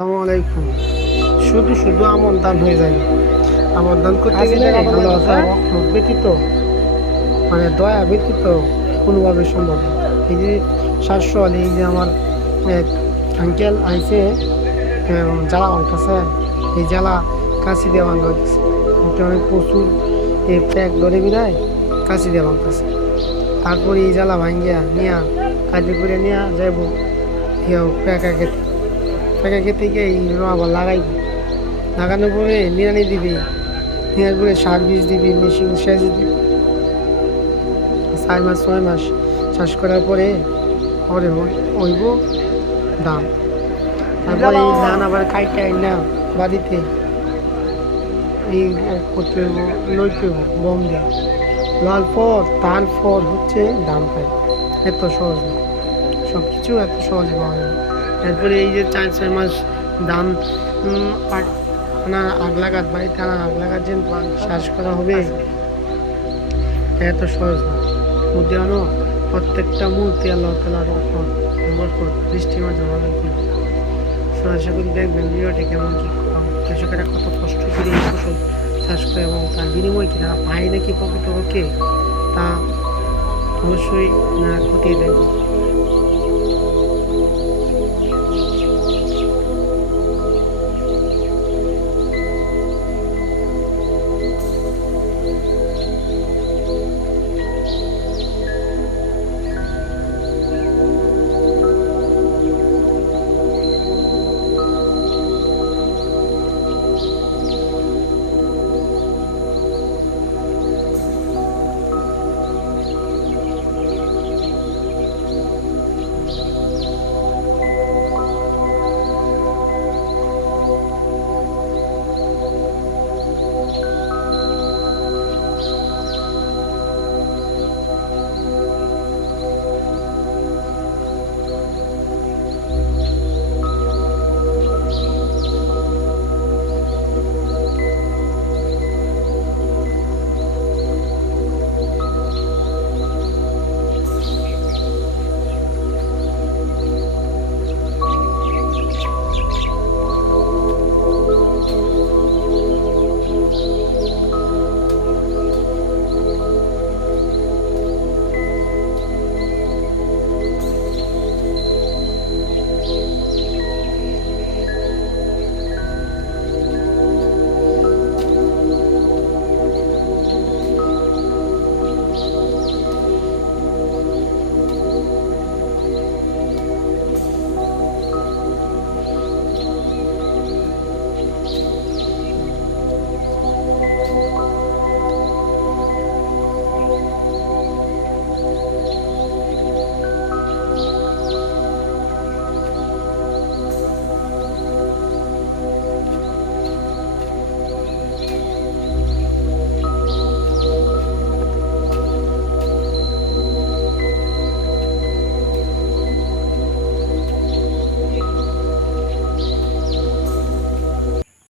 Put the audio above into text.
আসসালামু আলাইকুম। শুধু শুধু আমন দান হয়ে যায় না। আমন দান করতে গেলে ভালোবাসা রহমত ব্যতীত মানে দয়া ব্যতীত কোনোভাবে সম্ভব না। এই যে শ্বাসওয়ালি এই যে আমার এক আঙ্কেল আইসে জ্বালা ভাঙতেছে, এই জ্বালা কাশি দিয়ে ভাঙতেছে। ওটা অনেক প্রচুর এই প্যাক ধরে বিদায় কাশি দিয়ে ভাঙতেছে। তারপরে এই জ্বালা ভাঙ্গিয়া নিয়া কাজে করে নিয়া যাইব কেউ প্যাকা খেতে। প্যাকা খেতে গিয়ে এইগুলো আবার লাগাইব, লাগানোর পরে নিড়ানি দিবি, নেওয়ার পরে সার বীজ দিবি, মেশিন সেচ দিবি। 4 মাস 6 মাস চাষ করার পরে পরে হইব ধান। তারপরে এই ধান আবার কাইটে না বাড়িতে এই করতে হইব, লইতে হইব বম দিয়ে। লওয়ার পর তারপর হচ্ছে ধান পাই। এত সহজ না, সব কিছু এত সহজে পাওয়া যায় না। এরপরে এই যে 4-6 মাস ধান আগ লাগাত বাড়িতে আগ লাগাত যে চাষ করা হবে, এত সহজ না। উদ্যানও প্রত্যেকটা মুহূর্তে আল্লাহ তাআলার রহমত বরকত বৃষ্টির মাধ্যমে নাযিল করবে। আশা করি দেখবেন ভিডিওটি কেমন কি কৃষকেরা কত কষ্ট করে এই ফসল চাষ করে এবং তার বিনিময় কি তারা পায় নাকি প্রকৃতপক্ষে তা অবশ্যই খতিয়ে দেখবেন।